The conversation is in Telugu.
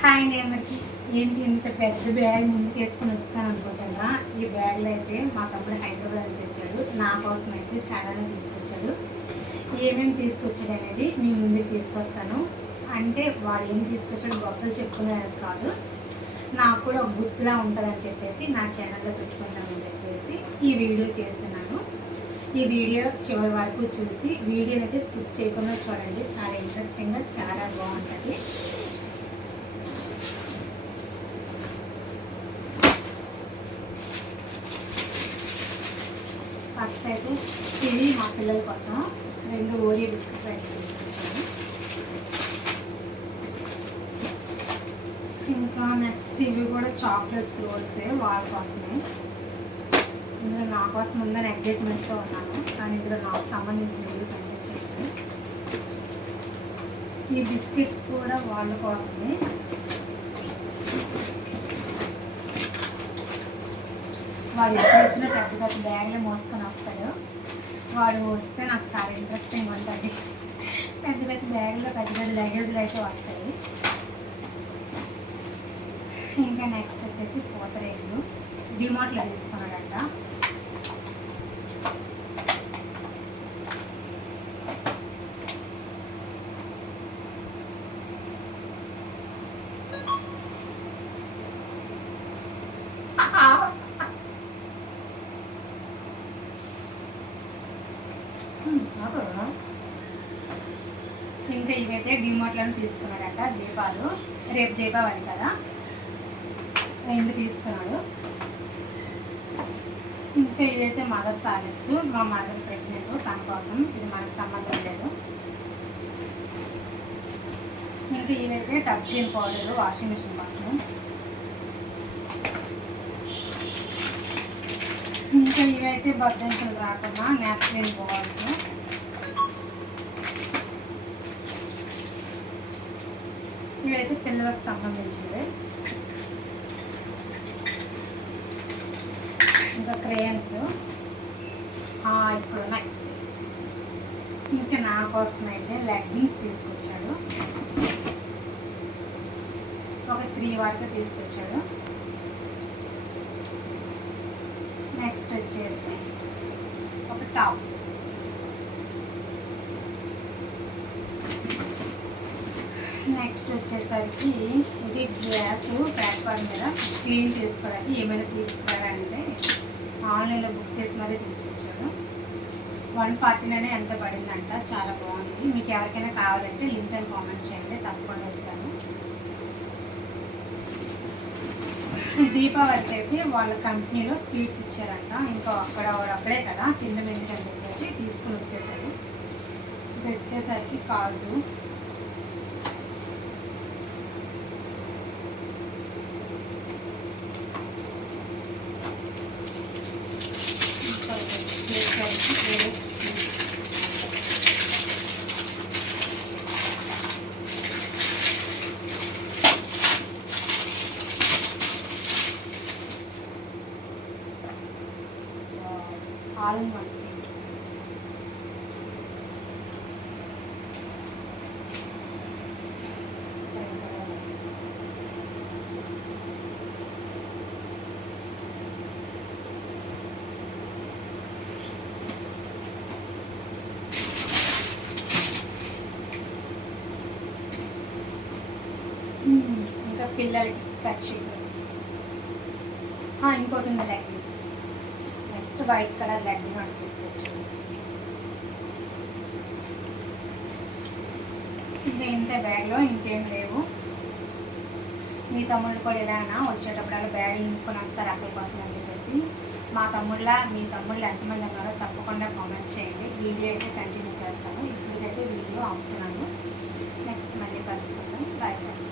హాయ్ అండి అందరికి. ఏంటి ఇంత పెద్ద బ్యాగ్ ముందుకు వేసుకొని వచ్చాను అనుకుంటున్నా. ఈ బ్యాగ్లో అయితే మా తమ్ముడు హైదరాబాద్ నుంచి వచ్చాడు. నా కోసం అయితే చాలానే తీసుకొచ్చాడు. ఏమేమి తీసుకొచ్చాడు అనేది మీ ముందుకు తీసుకొస్తాను. అంటే వాడు ఏం తీసుకొచ్చాడు గొప్పలు చెప్పుకునేది కాదు, నాకు కూడా ఒక గుర్తులా ఉంటుందని చెప్పేసి నా ఛానల్లో పెట్టుకుంటామని చెప్పేసి ఈ వీడియో చేస్తున్నాను. ఈ వీడియో చివరి వరకు చూసి వీడియోని అయితే స్కిప్ చేయకుండా చూడండి. చాలా ఇంట్రెస్టింగ్గా చాలా బాగుంటుంది. ఫస్ట్ అయితే ఇది మా పిల్లల కోసం 2 ఓరియో బిస్కెట్ ప్యాకెట్ తీసుకొచ్చాను. ఇంకా నెక్స్ట్ ఇవి కూడా చాక్లెట్స్ రోల్సే వాళ్ళ కోసమే. ఇందులో నా కోసం ఉందని ఎగ్జైట్మెంట్తో ఉన్నాను, కానీ ఇందులో నాకు సంబంధించిన ఇవి కనిపించలేదు. ఈ బిస్కెట్స్ కూడా వాళ్ళ కోసమే. వాడు ఎప్పుడు వచ్చినా పెద్ద పెద్ద బ్యాగ్లో మోసుకొని వస్తాడు. వాడు వస్తే నాకు చాలా ఇంట్రెస్టింగ్ ఉంటుంది. పెద్ద పెద్ద బ్యాగ్లో పెద్ద పెద్ద లగేజ్లు అయితే వస్తాయి. ఇంకా నెక్స్ట్ వచ్చేసి పూతరేకులు డిమార్ట్లో తీసుకున్నాడంట. ఇంకా ఇవైతే డిమార్ట్లో తీసుకున్నాడట. దీపాలు రేపు దీపావళి కదా, 2 తీసుకున్నాడు. ఇంకా ఇదైతే మదర్ సాలిడ్స్, మా మదర్ ప్రెగ్నెంట్, తన కోసం. ఇది మనకు సంబంధం లేదు. ఇంకా ఇవైతే tub clean powder washing machine కోసం. ఇంకా ఇవైతే బద్దెంకులు రాకుండా నాప్కిన్ బాల్స్. ఇవైతే పిల్లలకు సంబంధించినవి. ఇంకా క్రేయన్స్ ఇక్కడ ఉన్నాయి. ఇంకా నా కోసం అయితే లెగ్గింగ్స్ తీసుకొచ్చాడు. ఒక 3 వరకు తీసుకొచ్చాడు. నెక్స్ట్ వచ్చేసి ఒక టాప్. నెక్స్ట్ వచ్చేసరికి ఇది గ్యాస్ ప్లాట్ఫామ్ మీద క్లీన్ చేసుకోవడానికి ఏమైనా తీసుకురావాలంటే ఆన్లైన్లో బుక్ చేసి మరీ తీసుకొచ్చాడు. 149 ఎంత పడిందంట. చాలా బాగుంది. మీకు ఎవరికైనా కావాలంటే లింక్ అని కామెంట్ చేయండి, తప్పకుండా ఇస్తాను. దీపావళికి అయితే వాళ్ళ కంపెనీలో స్వీట్స్ ఇచ్చారంట. ఇంకా అక్కడే కదా తిండి ఎందుకని చెప్పేసి తీసుకుని వచ్చేసాడు. ఇది వచ్చేసరికి కాజు. All in one sweet. ఇంకా పిల్లలకి కక్షి. ఇంకోటి ఉంది leg. Next white colour leg అని తీసుకొచ్చాను. ఇంకా ఇంతే బ్యాగ్లో, ఇంకేం లేవు. మీ తమ్ముళ్ళు కూడా ఏదైనా వచ్చేటప్పుడు బ్యాగ్ నింపుకొని వస్తారు అక్కడి కోసం అని చెప్పేసి. మీ తమ్ముళ్ళు ఎంతమంది ఉన్నారో తప్పకుండా కామెంట్ చేయండి. వీడియో అయితే కంటిన్యూ చేస్తాను. ఇప్పుడైతే వీడియో ఆపుతున్నాను. నెక్స్ట్ మళ్ళీ కలుసుకుంటాను. Bye bye.